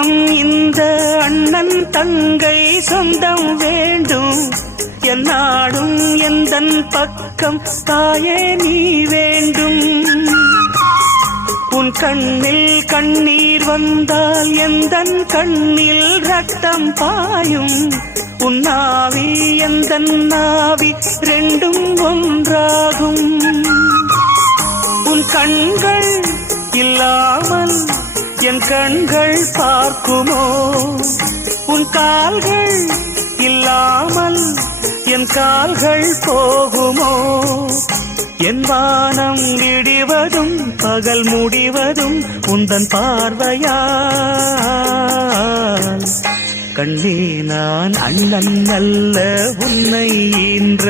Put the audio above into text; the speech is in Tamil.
ஜென்மம் இந்த அண்ணன் தங்கை சொந்தம் வேண்டும். என்னாடும் எந்தன் பக்கம் தாயே நீ வேண்டும். உன் கண்ணில் கண்ணீர் வந்தால் எந்தன் கண்ணில் ரத்தம் பாயும். உன் நாவி எந்தன் நாவி ரெண்டும் ஒன்றாகும். உன் கண்கள் இல்லாமல் என் கண்கள் பார்க்குமோ? உன் கால்கள் இல்லாமல் என் கால்கள் போகுமோ? என் வானம் விடிவதும் பகல் முடிவதும் உந்தன் பார்வையால். கண்ணே நான் அண்ணன் அல்ல உன்னை ஈன்ற